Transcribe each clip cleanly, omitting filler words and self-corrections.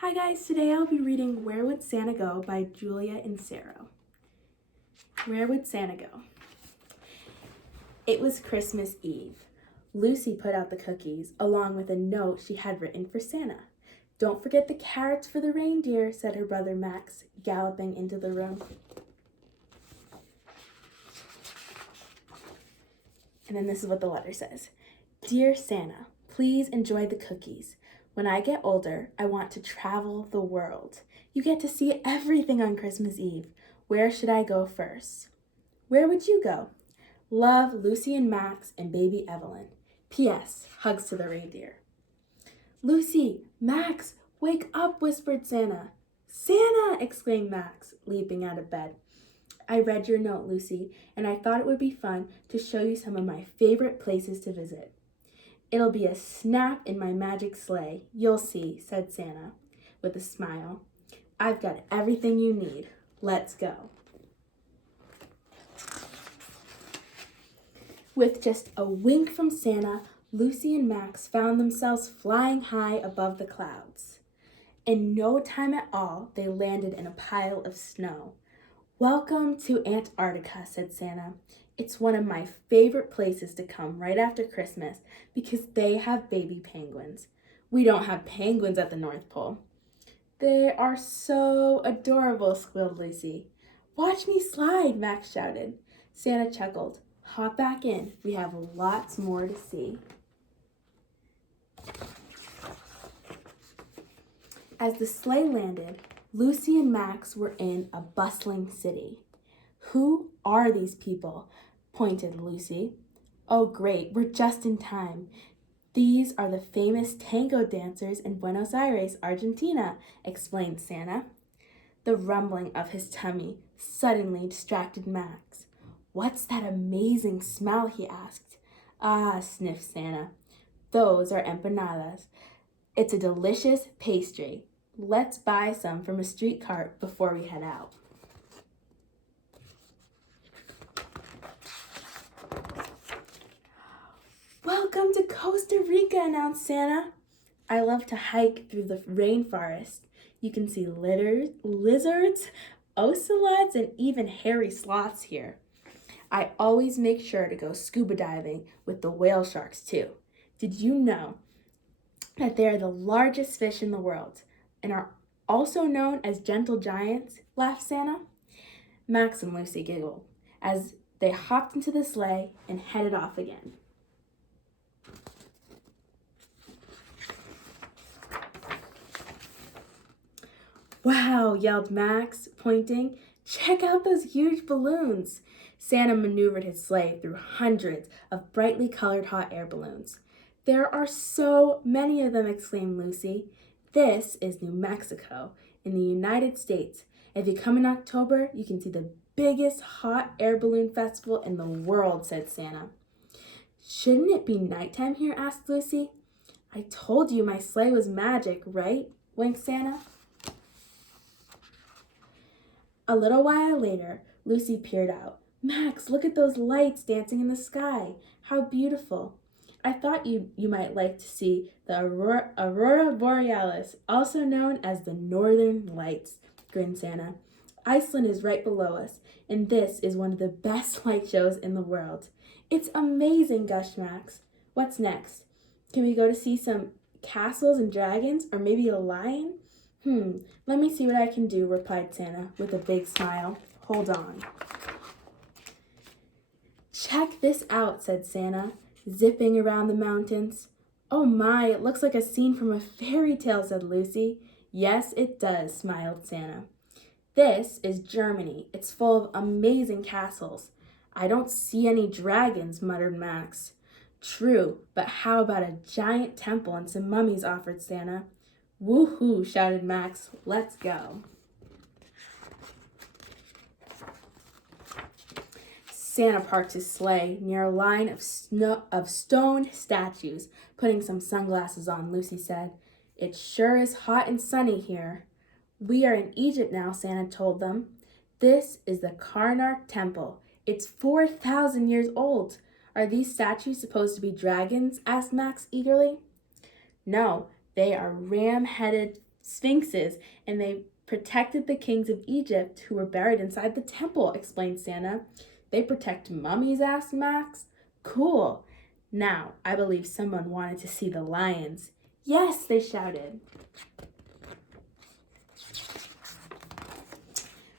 Hi guys, today I'll be reading Where Would Santa Go by Julia Insero. Where would Santa go? It was Christmas Eve. Lucy put out the cookies along with a note she had written for Santa. Don't forget the carrots for the reindeer, said her brother Max, galloping into the room. And then this is what the letter says. Dear Santa, please enjoy the cookies. When I get older, I want to travel the world. You get to see everything on Christmas Eve. Where should I go first? Where would you go? Love, Lucy and Max and baby Evelyn. P.S. Hugs to the reindeer. Lucy, Max, wake up, whispered Santa. Santa, exclaimed Max, leaping out of bed. I read your note, Lucy, and I thought it would be fun to show you some of my favorite places to visit. It'll be a snap in my magic sleigh, you'll see, said Santa, with a smile. I've got everything you need. Let's go. With just a wink from Santa, Lucy and Max found themselves flying high above the clouds. In no time at all, they landed in a pile of snow. Welcome to Antarctica, said Santa. It's one of my favorite places to come right after Christmas because they have baby penguins. We don't have penguins at the North Pole. They are so adorable, squealed Lucy. Watch me slide, Max shouted. Santa chuckled. Hop back in. We have lots more to see. As the sleigh landed, Lucy and Max were in a bustling city. Who are these people? Pointed Lucy. Oh, great, we're just in time. These are the famous tango dancers in Buenos Aires, Argentina, explained Santa. The rumbling of his tummy suddenly distracted Max. What's that amazing smell? He asked. Ah, sniffed Santa. Those are empanadas. It's a delicious pastry. Let's buy some from a street cart before we head out. Welcome to Costa Rica, announced Santa. I love to hike through the rainforest. You can see lizards, ocelots, and even hairy sloths here. I always make sure to go scuba diving with the whale sharks too. Did you know that they are the largest fish in the world and are also known as gentle giants? Laughed Santa. Max and Lucy giggled as they hopped into the sleigh and headed off again. Wow, yelled Max, pointing. Check out those huge balloons. Santa maneuvered his sleigh through hundreds of brightly colored hot air balloons. There are so many of them, exclaimed Lucy. This is New Mexico in the United States. If you come in October, you can see the biggest hot air balloon festival in the world, said Santa. Shouldn't it be nighttime here? Asked Lucy. I told you my sleigh was magic, right? Winked Santa. A little while later, Lucy peered out. Max, look at those lights dancing in the sky. How beautiful. I thought you might like to see the Aurora Borealis, also known as the Northern Lights, grinned Santa. Iceland is right below us, and this is one of the best light shows in the world. It's amazing, gushed Max. What's next? Can we go to see some castles and dragons, or maybe a lion? Let me see what I can do, replied Santa with a big smile. Hold on. Check this out, said Santa, zipping around the mountains. Oh my, it looks like a scene from a fairy tale, said Lucy. Yes, it does, smiled Santa. This is Germany. It's full of amazing castles. I don't see any dragons, muttered Max. True, but how about a giant temple and some mummies, offered Santa. Woohoo, shouted Max. Let's go. Santa parked his sleigh near a line of stone statues. Putting some sunglasses on, Lucy said, It sure is hot and sunny here. We are in Egypt now, Santa told them. This is the Karnak Temple. It's 4,000 years old. Are these statues supposed to be dragons? Asked Max eagerly. No, they are ram-headed sphinxes, and they protected the kings of Egypt who were buried inside the temple, explained Santa. They protect mummies, asked Max. Cool. Now, I believe someone wanted to see the lions. Yes, they shouted.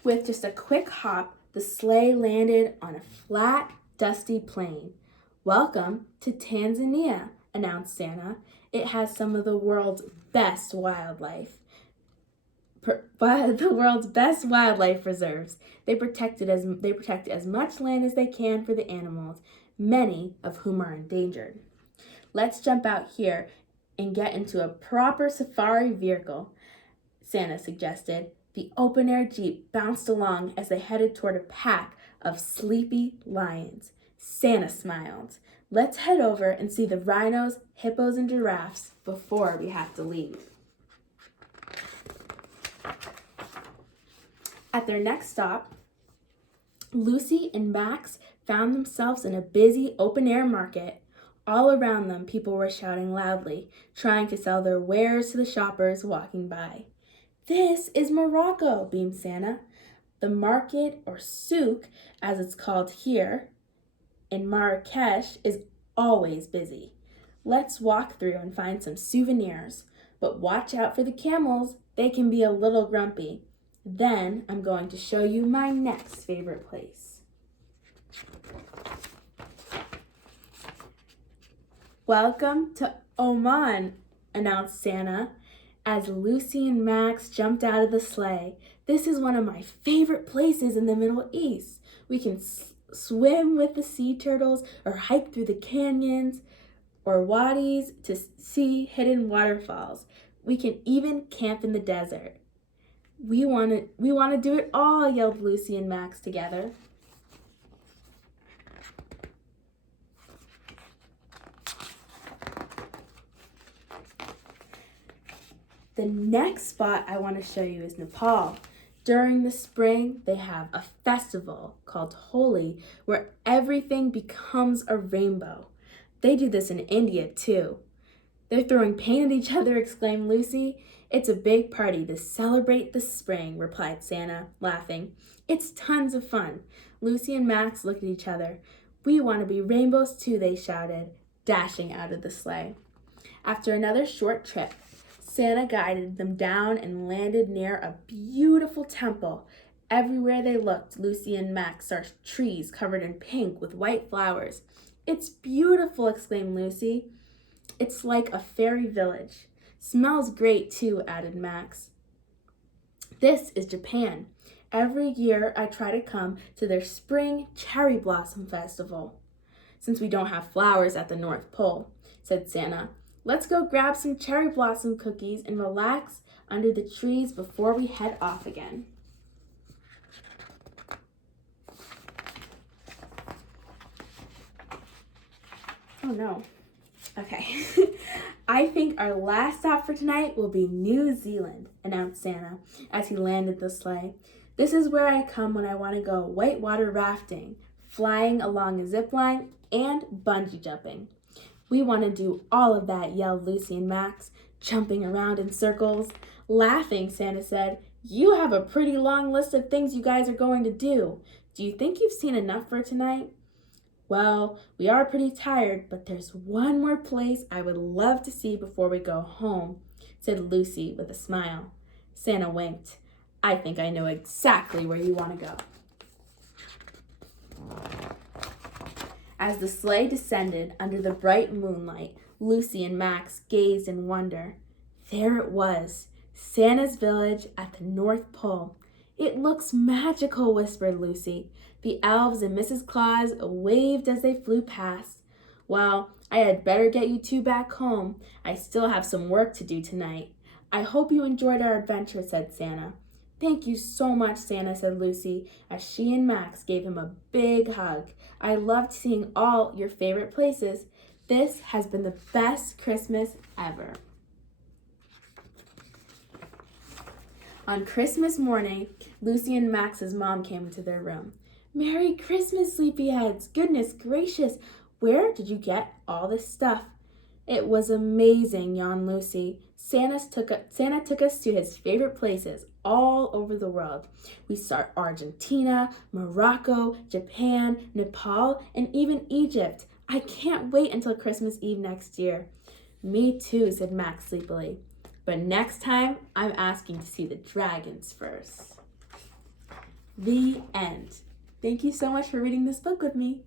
With just a quick hop, the sleigh landed on a flat, dusty plain. Welcome to Tanzania, announced Santa. It has some of the world's best wildlife. The world's best wildlife reserves. They protect as much land as they can for the animals, many of whom are endangered. Let's jump out here and get into a proper safari vehicle, Santa suggested. The open-air Jeep bounced along as they headed toward a pack of sleepy lions. Santa smiled. Let's head over and see the rhinos, hippos, and giraffes before we have to leave. At their next stop, Lucy and Max found themselves in a busy open-air market. All around them, people were shouting loudly, trying to sell their wares to the shoppers walking by. This is Morocco, beamed Santa. The market, or souk, as it's called here, in Marrakesh, is always busy. Let's walk through and find some souvenirs, but watch out for the camels. They can be a little grumpy. Then I'm going to show you my next favorite place. Welcome to Oman, announced Santa, as Lucy and Max jumped out of the sleigh. This is one of my favorite places in the Middle East. We can swim with the sea turtles or hike through the canyons or wadis to see hidden waterfalls. We can even camp in the desert. We want to do it all, yelled Lucy and Max together. The next spot I want to show you is Nepal. During the spring, they have a festival called Holi where everything becomes a rainbow. They do this in India too. They're throwing paint at each other, exclaimed Lucy. It's a big party to celebrate the spring, replied Santa, laughing. It's tons of fun. Lucy and Max looked at each other. We want to be rainbows too, they shouted, dashing out of the sleigh. After another short trip, Santa guided them down and landed near a beautiful temple. Everywhere they looked, Lucy and Max saw trees covered in pink with white flowers. It's beautiful, exclaimed Lucy. It's like a fairy village. Smells great too, added Max. This is Japan. Every year I try to come to their spring cherry blossom festival. Since we don't have flowers at the North Pole, said Santa. Let's go grab some cherry blossom cookies and relax under the trees before we head off again. Oh no. Okay. I think our last stop for tonight will be New Zealand, announced Santa as he landed the sleigh. This is where I come when I want to go whitewater rafting, flying along a zip line, and bungee jumping. We want to do all of that, yelled Lucy and Max, jumping around in circles. Laughing, Santa said, You have a pretty long list of things you guys are going to do. Do you think you've seen enough for tonight? Well, we are pretty tired, but there's one more place I would love to see before we go home, said Lucy with a smile. Santa winked. I think I know exactly where you want to go. As the sleigh descended under the bright moonlight, Lucy and Max gazed in wonder. There it was, Santa's village at the North Pole. It looks magical, whispered Lucy. The elves and Mrs. Claus waved as they flew past. Well, I had better get you two back home. I still have some work to do tonight. I hope you enjoyed our adventure, said Santa. Thank you so much, Santa, said Lucy, as she and Max gave him a big hug. I loved seeing all your favorite places. This has been the best Christmas ever. On Christmas morning, Lucy and Max's mom came into their room. Merry Christmas, sleepyheads! Goodness gracious, where did you get all this stuff? It was amazing, yawned Lucy. Santa took us to his favorite places all over the world. We saw Argentina, Morocco, Japan, Nepal, and even Egypt. I can't wait until Christmas Eve next year. Me too, said Max sleepily. But next time, I'm asking to see the dragons first. The end. Thank you so much for reading this book with me.